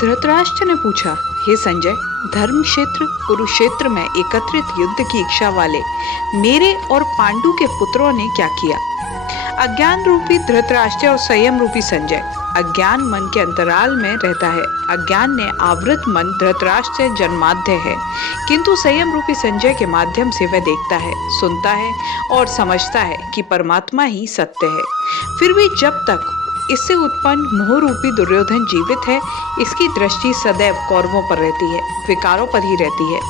धृतराष्ट्र ने पूछा, हे संजय, धर्म क्षेत्र कुरुक्षेत्र में एकत्रित युद्ध की इच्छा वाले मेरे और पांडु के पुत्रों ने क्या किया? अज्ञान रूपी धृतराष्ट्र और संयम रूपी संजय। अज्ञान मन के अंतराल में रहता है। अज्ञान ने आवृत मन धृतराष्ट्र से जन्माद्य है, किंतु संयम रूपी संजय के माध्यम से वह देखता है, सुनता है और समझता है कि परमात्मा ही सत्य है। फिर भी जब तक इससे उत्पन्न मोह रूपी दुर्योधन जीवित है, इसकी दृष्टि सदैव कौरवों पर रहती है, विकारों पर ही रहती है।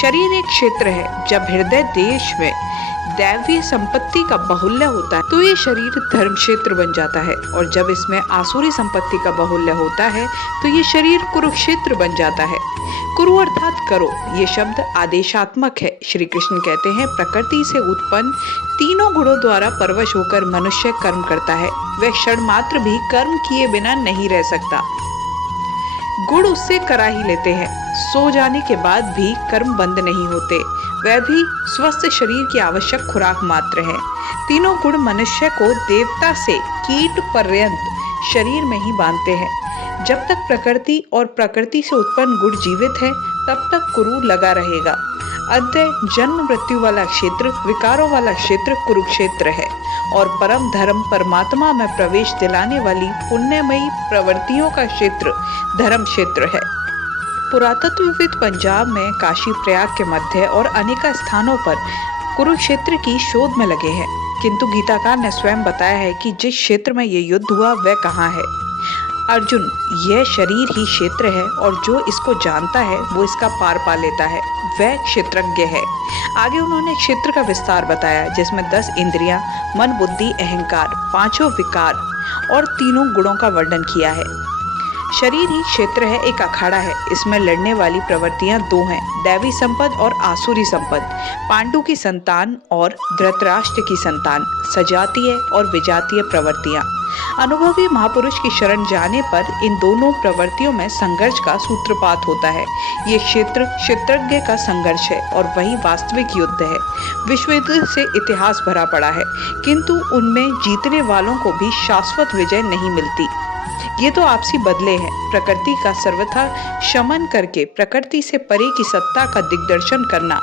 शरीर एक क्षेत्र है। जब हृदय देश में दैवीय संपत्ति का बाहुल्य होता है तो ये शरीर धर्म क्षेत्र बन जाता है, और जब इसमें आसुरी संपत्ति का बाहुल्य होता है तो ये शरीर कुरुक्षेत्र बन जाता है। कुरु अर्थात करो, ये शब्द आदेशात्मक है। श्री कृष्ण कहते हैं, प्रकृति से उत्पन्न तीनों गुणों द्वारा परवश होकर मनुष्य कर्म करता है। वह क्षण मात्र भी कर्म किए बिना नहीं रह सकता। गुण उससे करा ही लेते हैं। सो जाने के बाद भी कर्म बंद नहीं होते। वह भी स्वस्थ शरीर की आवश्यक खुराक मात्र है। तीनों गुण मनुष्य को देवता से कीट पर्यंत शरीर में ही बांधते हैं। जब तक प्रकृति और प्रकृति से उत्पन्न गुण जीवित है, तब तक कुरु लगा रहेगा। अतः जन्म मृत्यु वाला क्षेत्र, विकारों वाला क्षेत्र कुरुक्षेत्र है, और परम धर्म परमात्मा में प्रवेश दिलाने वाली पुण्यमयी प्रवृत्तियों का क्षेत्र धर्म क्षेत्र है। पुरातत्वविद पंजाब में काशी प्रयाग के मध्य और अनेक स्थानों पर कुरुक्षेत्र की शोध में लगे हैं, किंतु गीताकार ने स्वयं बताया है कि जिस क्षेत्र में ये युद्ध हुआ वह कहाँ है। अर्जुन, यह शरीर ही क्षेत्र है, और जो इसको जानता है वो इसका पार पा लेता है, वह क्षेत्रज्ञ है। आगे उन्होंने क्षेत्र का विस्तार बताया, जिसमें 10 इंद्रियां, मन, बुद्धि, अहंकार, 5 विकार और तीनों गुणों का वर्णन किया है। शरीर ही क्षेत्र है, एक अखाड़ा है। इसमें लड़ने वाली प्रवृत्तियां 2 हैं, दैवी संपद और आसुरी संपद। पांडु की संतान और धृतराष्ट्र की संतान, सजातीय और विजातीय प्रवृत्तियां। अनुभवी महापुरुष की शरण जाने पर इन दोनों प्रवृत्तियों में संघर्ष का सूत्रपात होता है। ये क्षेत्र क्षेत्रज्ञ का संघर्ष है, और वही वास्तविक युद्ध है। विश्व युद्ध से इतिहास भरा पड़ा है, किंतु उनमें जीतने वालों को भी शाश्वत विजय नहीं मिलती। ये तो आपसी बदले हैं। प्रकृति का सर्वथा शमन करके प्रकृति से परे की सत्ता का दिग्दर्शन करना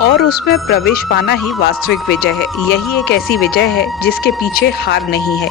और उसमें प्रवेश पाना ही वास्तविक विजय है। यही एक ऐसी विजय है जिसके पीछे हार नहीं है।